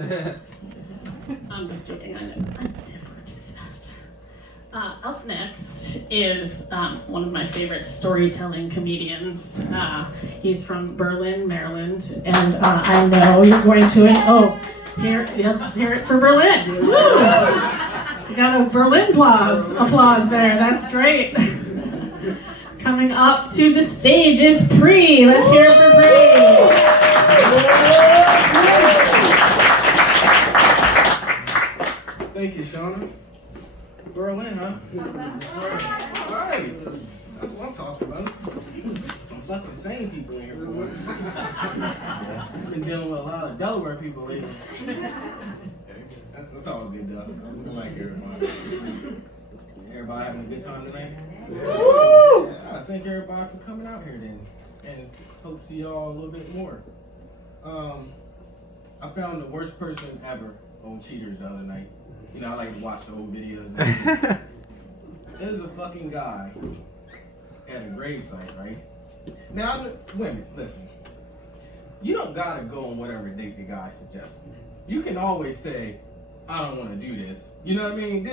I'm just joking, I know. I never did that. Up next is one of my favorite storytelling comedians. He's from Berlin, Maryland, and I know you're going to let's hear it for Berlin. Woo! We got a Berlin applause there. That's great. Coming up to the stage is Pri. Let's hear it for Pri. Thank you, Shauna. Berlin, huh? Alright. That's what I'm talking about. Some fucking sane people in here for once. I've been dealing with a lot of Delaware people lately. That's all good, though. I like everybody. Everybody having a good time tonight? Yeah, thank everybody for coming out here then. And hope to see y'all a little bit more. I found the worst person ever on Cheaters the other night. You know, I like to watch the old videos. There's a fucking guy at a gravesite, right? Now, women, listen. You don't gotta go on whatever date the guy suggests. You can always say, I don't want to do this. You know what I mean?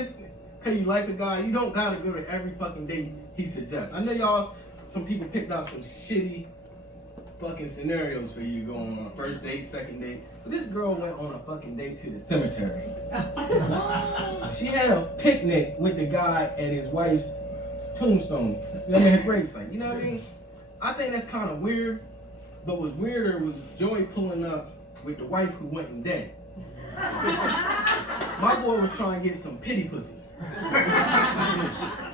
Hey, you like a guy, you don't gotta go to every fucking date he suggests. I know some people picked out some shitty fucking scenarios for you to go on a first date, second date. But this girl went on a fucking date to the cemetery. She had a picnic with the guy at his wife's tombstone. I mean, her gravesite. You know what I mean? I think that's kind of weird. But what's weirder was Joey pulling up with the wife who went and dead. My boy was trying to get some pity pussy.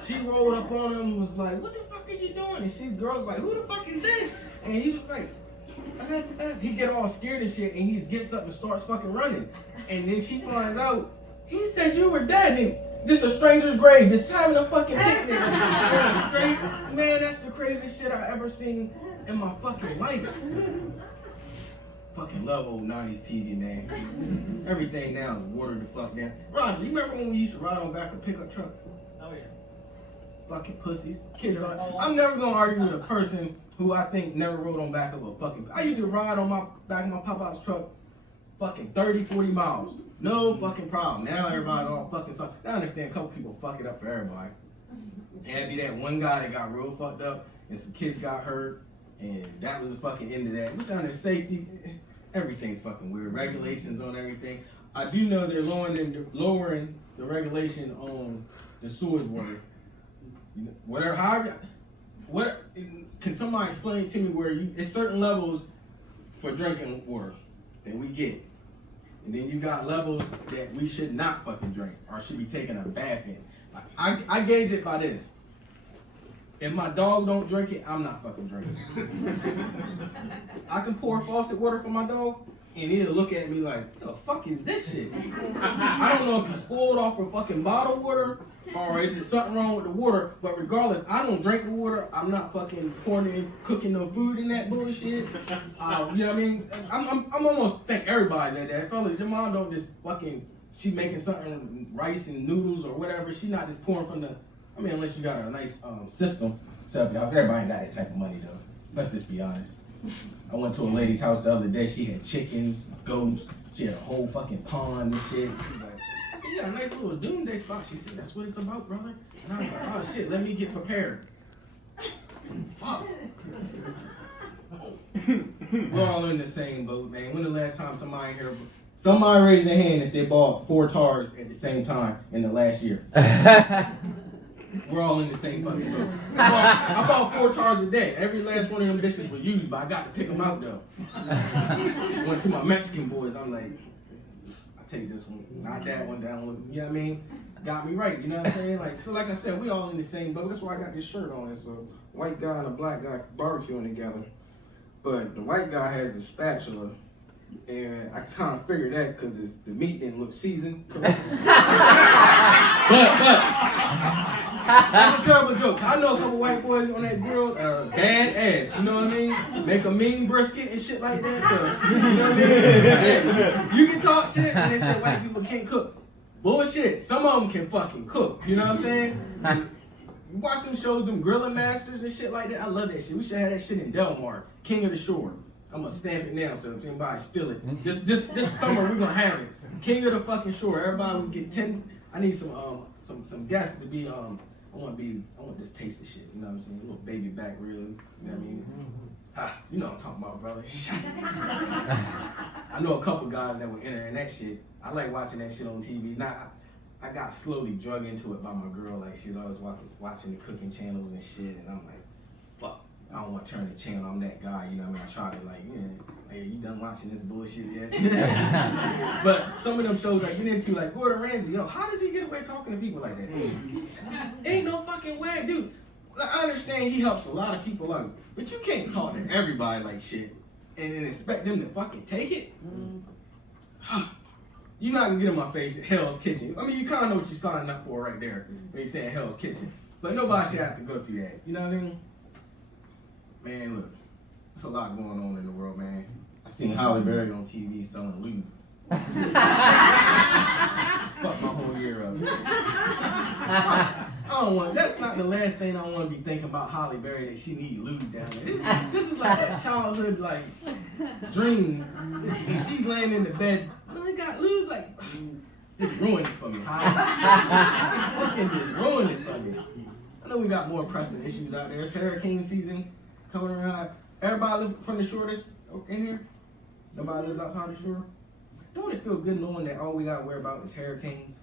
She rolled up on him and was like, what the fuck are you doing? And the girl's like, who the fuck is this? And he was like, he get all scared and shit, and he just gets up and starts fucking running. And then she finds out, he said you were dead, and this a stranger's grave, just having a fucking picnic. Man, that's the craziest shit I ever seen in my fucking life. Fucking love old 90s TV, man. Everything now is watered the fuck down. Roger, you remember when we used to ride on back of pickup trucks? Oh yeah. Fucking pussies. Kids are like, I'm never gonna argue with a person who I think never rode on back of a fucking. I used to ride on my back of my Popeyes truck fucking 30, 40 miles. No fucking problem. Now everybody's all fucking sorry. I understand a couple people fuck it up for everybody. And it'd be that one guy that got real fucked up and some kids got hurt. And that was the fucking end of that. Which under safety, everything's fucking weird. Regulations on everything. I do know they're lowering the regulation on the sewage water. Can somebody explain to me where it's certain levels for drinking water that we get, and then you got levels that we should not fucking drink or should be taking a bath in. I gauge it by this. If my dog don't drink it, I'm not fucking drinking. I can pour faucet water for my dog, and he'll look at me like, the fuck is this shit? I don't know if he's spoiled off of fucking bottled water, or is there something wrong with the water, but regardless, I don't drink the water. I'm not fucking pouring in, cooking no food in that bullshit. You know what I mean? I'm almost think everybody's at that. Fellas, your mom don't just fucking, she making something, rice and noodles or whatever, she not just pouring from the, I mean, unless you got a nice system set up in your house. Everybody ain't got that type of money though. Let's just be honest. I went to a lady's house the other day. She had chickens, goats. She had a whole fucking pond and shit. I said, you got a nice little doomsday spot. She said, that's what it's about, brother. And I was like, oh shit, let me get prepared. Fuck. We're all in the same boat, man. When the last time somebody here, somebody raised their hand if they bought 4 tars at the same time in the last year? We're all in the same fucking boat. I bought 4 tars a day. Every last one of them bitches was used, but I got to pick them out though. Went to my Mexican boys. I'm like, I take this one, not that one, that one. You know what I mean? Got me right. You know what I'm saying? Like I said, we all in the same boat. That's why I got this shirt on. It's a white guy and a black guy barbecuing together. But the white guy has a spatula. And I kind of figured that because the meat didn't look seasoned. But that's a terrible joke. I know a couple white boys on that grill, bad ass, you know what I mean? Make a mean brisket and shit like that. So, you know what I mean? You can talk shit and they say white people can't cook. Bullshit. Some of them can fucking cook. You know what I'm saying? You watch them shows, them grilling masters and shit like that. I love that shit. We should have that shit in Delmar, King of the Shore. I I'm gonna stamp it now, so if anybody steal it, this summer we're gonna have it. King of the fucking shore. Everybody will get 10. I need some guests to be I want this taste of shit. You know what I'm saying? A little baby back rib. You know what I mean? You know what I'm talking about, brother. I know a couple guys that were entering that shit. I like watching that shit on TV. Now, I got slowly drug into it by my girl. Like, she's always watching the cooking channels and shit. And I'm like, fuck, I don't want to turn the channel. I'm that guy, you know what I mean? I try to, like, hey, you done watching this bullshit yet? But some of them shows I get into, like Gordon Ramsay, yo, how does he get away talking to people like that? Ain't no fucking way, dude. Like, I understand he helps a lot of people out, but you can't talk to everybody like shit and then expect them to fucking take it. You're not gonna get in my face at Hell's Kitchen. I mean, you kind of know what you're signing up for right there when you're saying Hell's Kitchen. But nobody should have to go through that. You know what I mean? Man, look, there's a lot going on in the world, man. I seen Halle Berry on TV selling lube. Fuck my whole year up. That's not the last thing I want to be thinking about Halle Berry, that she need lube down there. This is like a childhood like dream. And she's laying in the bed, I got lube, like, just ruined it for me. Fucking just ruined it for me. I know we got more pressing issues out there. It's hurricane season coming around. Everybody live from the shore that's in here? Nobody lives outside the shore? Don't it feel good knowing that all we gotta worry about is hurricanes?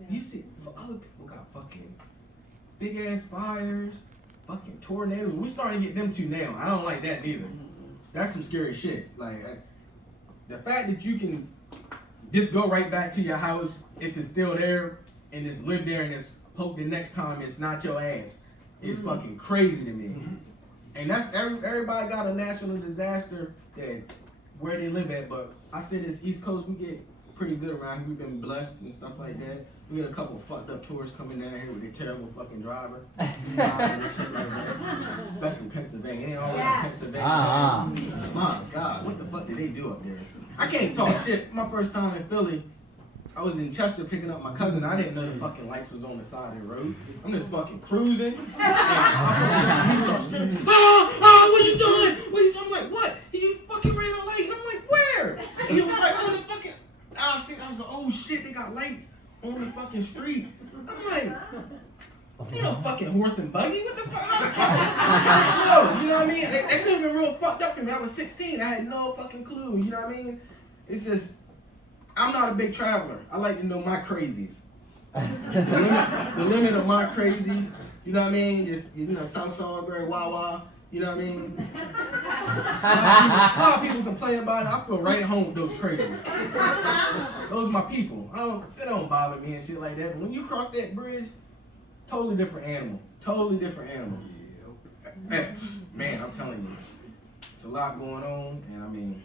Yeah. You see, other people got fucking big ass fires, fucking tornadoes. We starting to get them too now. I don't like that neither. That's some scary shit. Like, the fact that you can just go right back to your house if it's still there and just live there and just hope the next time it's not your ass is fucking crazy to me. And that's everybody got a natural disaster that where they live at, but I said this East Coast, we get pretty good around here. We've been blessed and stuff like that. We had a couple fucked up tourists coming down here with their terrible fucking driver. And shit like that. Especially Pennsylvania. Ain't all around Pennsylvania. My God, what the fuck did they do up there? I can't talk shit. My first time in Philly, I was in Chester picking up my cousin. I didn't know the fucking lights was on the side of the road. I'm just fucking cruising. And he starts screaming, what are you doing? What are you doing? I'm like, what? He fucking ran a light. And I'm like, where? And he was like, on the fucking, I was like, oh shit, they got lights on the fucking street. I'm like, you know, fucking horse and buggy? What the fuck? No, you know what I mean? That could have been real fucked up for me. I was 16. I had no fucking clue. You know what I mean? It's just, I'm not a big traveler. I like to know my crazies. The limit of my crazies. You know what I mean? Just, you know, South Salisbury, Wawa. You know what I mean? A lot of people complain about it. I feel right at home with those crazies. Those are my people. They don't bother me and shit like that. But when you cross that bridge, totally different animal. Totally different animal. Man, I'm telling you, it's a lot going on, and I mean,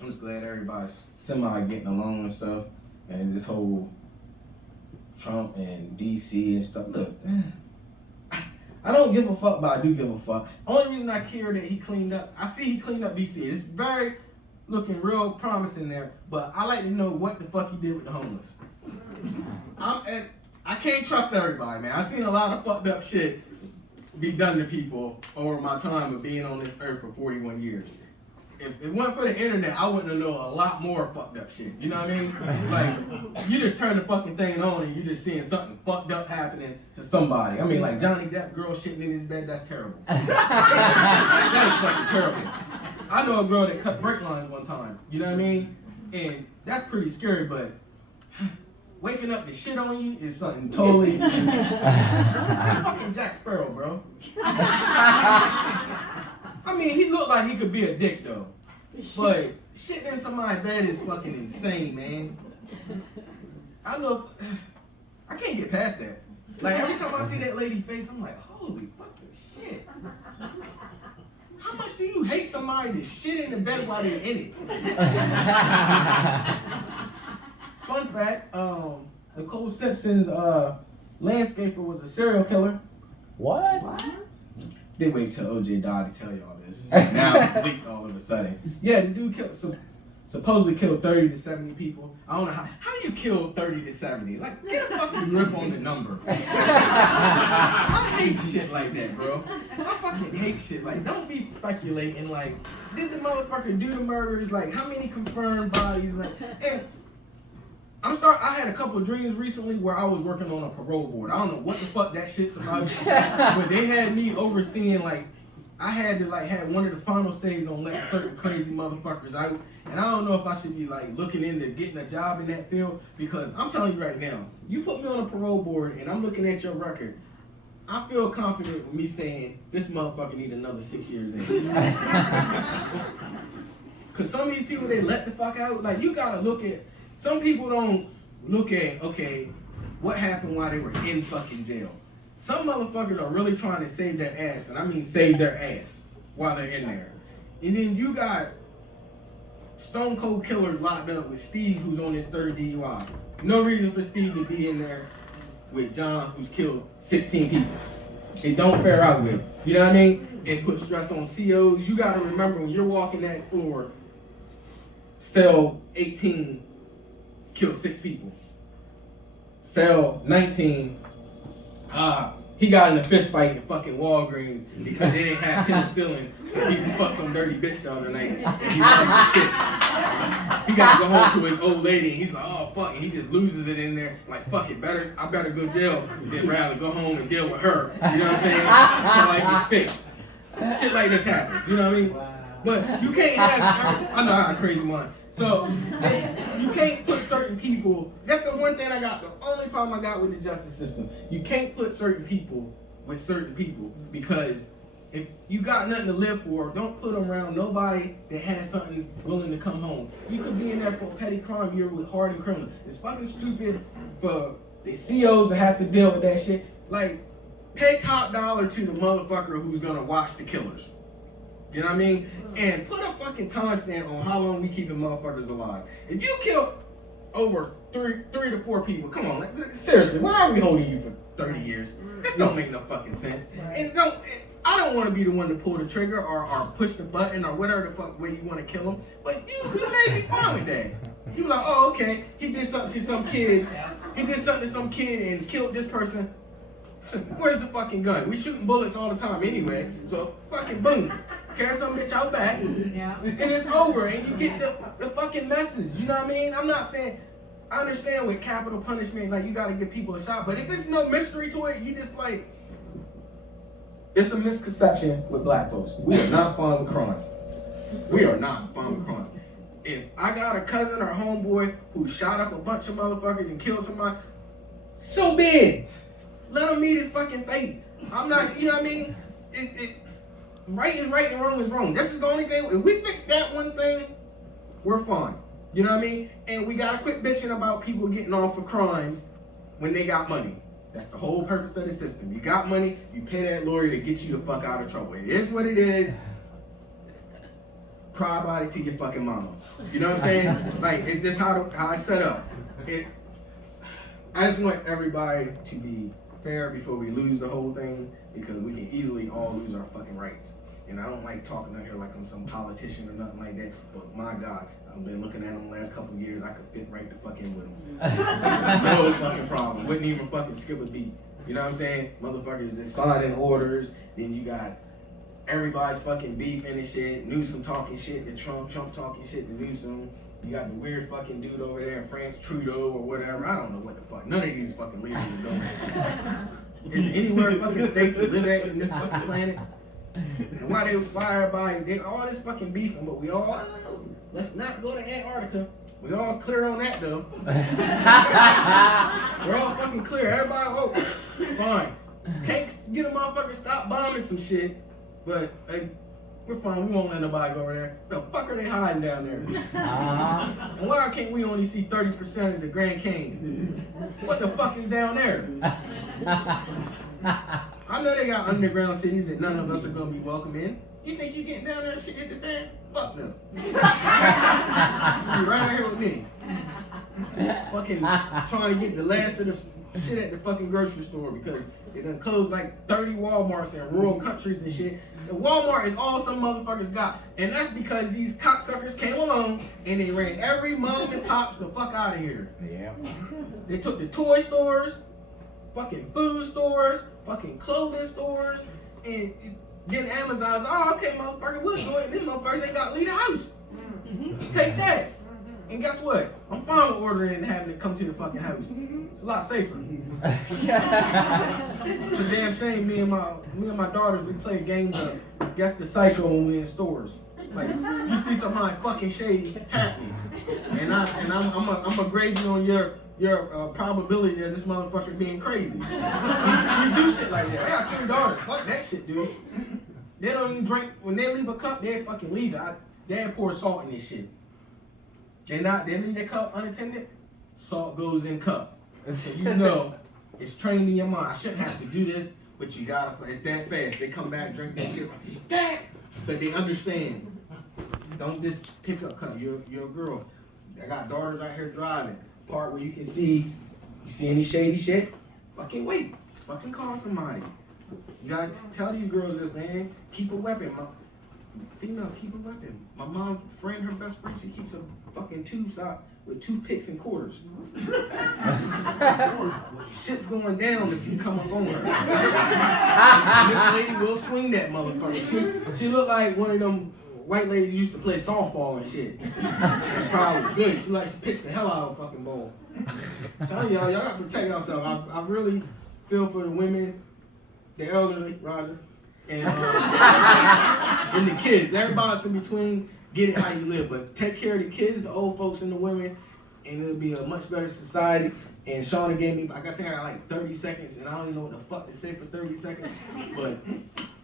I'm just glad everybody's semi getting along and stuff, and this whole Trump and DC and stuff. Look, I don't give a fuck, but I do give a fuck. Only reason I care that he cleaned up, I see he cleaned up DC. It's very looking real promising there, but I like to know what the fuck he did with the homeless. I can't trust everybody, man. I've seen a lot of fucked up shit be done to people over my time of being on this earth for 41 years. If it wasn't for the internet, I wouldn't have known a lot more fucked up shit. You know what I mean? Like, you just turn the fucking thing on and you just seeing something fucked up happening to somebody. I mean, like Johnny Depp girl shitting in his bed, that's terrible. That is fucking terrible. I know a girl that cut brake lines one time. You know what I mean? And that's pretty scary, but waking up to shit on you is something totally. That's fucking Jack Sparrow, bro. I mean, he looked like he could be a dick though, but shitting in somebody's bed is fucking insane, man. I can't get past that. Like every time I see that lady's face, I'm like, holy fucking shit. How much do you hate somebody to shit in the bed while they're in it? Fun fact, Nicole Simpson's landscaper was a serial killer. What? They wait till OJ died to tell y'all this. Now it's leaked all of a sudden. Yeah, the dude killed. supposedly killed 30 to 70 people. I don't know how do you kill 30 to 70? Like, get a fucking grip on the number. I hate shit like that, bro. I fucking hate shit like, don't be speculating like, did the motherfucker do the murders? Like, how many confirmed bodies? Like, and I had a couple of dreams recently where I was working on a parole board. I don't know what the fuck that shit's about, but they had me overseeing, like, I had to like have one of the final says on letting certain crazy motherfuckers out, and I don't know if I should be like looking into getting a job in that field, because I'm telling you right now, you put me on a parole board and I'm looking at your record, I feel confident with me saying this motherfucker need another 6 years in. Cause some of these people, they let the fuck out. Like, you gotta look at, some people don't look at, okay, what happened while they were in fucking jail. Some motherfuckers are really trying to save their ass, and I mean save their ass while they're in there. And then you got stone cold killers locked up with Steve, who's on his third DUI. No reason for Steve to be in there with John, who's killed 16 people. It don't fare out with. You know what I mean? It puts stress on COs. You gotta remember, when you're walking that floor, cell 18 killed 6 people. Cell 19, he got in a fist fight in fucking Walgreens because they didn't have penicillin. He used to fuck some dirty bitch the other night. And he lost his shit. He got to go home to his old lady, and he's like, oh fuck, and he just loses it in there. Like, fuck it, I better go to jail than rather go home and deal with her. You know what I'm saying? Until I get fixed. Shit like this happens. You know what I mean? But you can't have. I know I got a crazy mind. So, you can't put certain people, that's the one thing I got, the only problem I got with the justice system. You can't put certain people with certain people, because if you got nothing to live for, don't put them around nobody that has something willing to come home. You could be in there for a petty crime, you're with hardened criminals. It's fucking stupid for the COs to have to deal with that shit. Like, pay top dollar to the motherfucker who's gonna watch the killers. You know what I mean? And put a fucking timestamp on how long we keeping motherfuckers alive. If you kill over three to four people, come on, like, seriously, why are we holding you for 30 years? This don't make no fucking sense. And I don't want to be the one to pull the trigger or push the button or whatever the fuck way you want to kill him. But you may be fine with that. You like, oh, okay, he did something to some kid. He did something to some kid and killed this person. Where's the fucking gun? We shooting bullets all the time anyway. So fucking boom. Carry some bitch out back, and it's over, and you get the fucking message. You know what I mean? I'm not saying, I understand with capital punishment, like, you gotta give people a shot, but if there's no mystery to it, you just like, it's a misconception with black folks. We are not fond of crime. We are not fond of crime. If I got a cousin or homeboy who shot up a bunch of motherfuckers and killed somebody, so be it. Let him meet his fucking fate. I'm not, you know what I mean? Right is right and wrong is wrong. This is the only thing. If we fix that one thing, we're fine. You know what I mean? And we gotta quit bitching about people getting off for crimes when they got money. That's the whole purpose of the system. You got money, you pay that lawyer to get you the fuck out of trouble. It is what it is. Cry about it to your fucking mama. You know what I'm saying? Like, it's just how I set up. I just want everybody to be fair before we lose the whole thing, because we can easily all lose our fucking rights. And I don't like talking out here like I'm some politician or nothing like that, but my God, I've been looking at them the last couple of years, I could fit right the fuck in with them. No fucking problem. Wouldn't even fucking skip a beat. You know what I'm saying? Motherfuckers just signing orders, then you got everybody's fucking beefing and shit, Newsom talking shit to Trump talking shit to Newsom. You got the weird fucking dude over there in France, Trudeau or whatever. I don't know what the fuck. None of these fucking leaders are doing. Is there anywhere fucking state to live at in this fucking planet? And why everybody, they all this fucking beefing, but we all, let's not go to Antarctica. We all clear on that though. We're all fucking clear. Everybody, fine. Can't get a motherfucker stop bombing some shit, but we're fine. We won't let nobody go over there. The fuck are they hiding down there? And why can't we only see 30% of the Grand Canyon? What the fuck is down there? I know they got underground cities that none of us are gonna be welcome in. You think you getting down there and shit hit the fan? Fuck no. You right out here with me. Fucking trying to get the last of the shit at the fucking grocery store because they done closed like 30 Walmarts in rural countries and shit. And Walmart is all some motherfuckers got. And that's because these cocksuckers came along and they ran every mom and pops the fuck out of here. Yeah. They took the toy stores, fucking food stores, fucking clothing stores, and then Amazon's, oh, okay, motherfucker, we'll do it. And then motherfuckers ain't got to leave the house. Take that. And guess what? I'm fine with ordering and having it come to the fucking house. It's a lot safer. It's a damn shame. Me and my daughters, we play games of guess the cycle when we in stores. Like you see somebody fucking shady, tap me, and I'm gonna grade you on your probability of this motherfucker being crazy. You do shit like that. I got 3 daughters. Fuck that shit, dude. They don't even drink. When they leave a cup, they fucking leave it. Dad pours salt in this shit. They leave their cup unattended. Salt goes in cup. So you know it's trained in your mind. I shouldn't have to do this, but you gotta. It's that fast. They come back, drink that shit. Dad, but they understand. Don't just pick up cup. You're a girl. I got daughters out here driving. Part where you can see any shady shit. Fucking wait. Fucking call somebody. You gotta tell these girls this, man. Keep a weapon. Females keep a weapon. My mom friend, her best friend, she keeps a fucking tubes out with toothpicks and quarters. Shit's going down if you come up on her. This lady will swing that motherfucker. She look like one of them white ladies used to play softball and shit. Probably good. She pitched the hell out of a fucking ball. I'm telling y'all gotta protect yourself. I really feel for the women, the elderly, Roger. And the kids, everybody's in between, get it how you live, but take care of the kids, the old folks and the women, and it'll be a much better society. And Shauna gave me, I think I got like 30 seconds, and I don't even know what the fuck to say for 30 seconds, but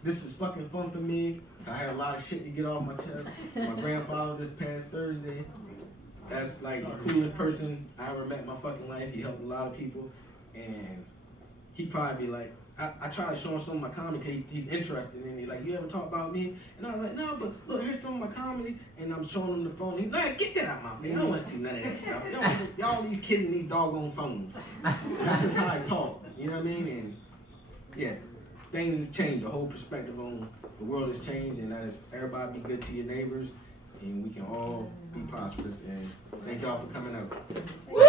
this is fucking fun for me. I had a lot of shit to get off my chest. My grandfather this past Thursday, that's like the coolest person I ever met in my fucking life. He helped a lot of people, and he'd probably be like, I try to show him some of my comedy because he's interested in it. Like, you ever talk about me? And I was like, no, but look, here's some of my comedy. And I'm showing him the phone. He's like, get that out my face. I don't want to see none of that stuff. Y'all these kids in these doggone phones. That's just how I talk. You know what I mean? And yeah, things have changed. The whole perspective on the world has changed. And that is, everybody be good to your neighbors. And we can all be prosperous. And thank y'all for coming out. Woo!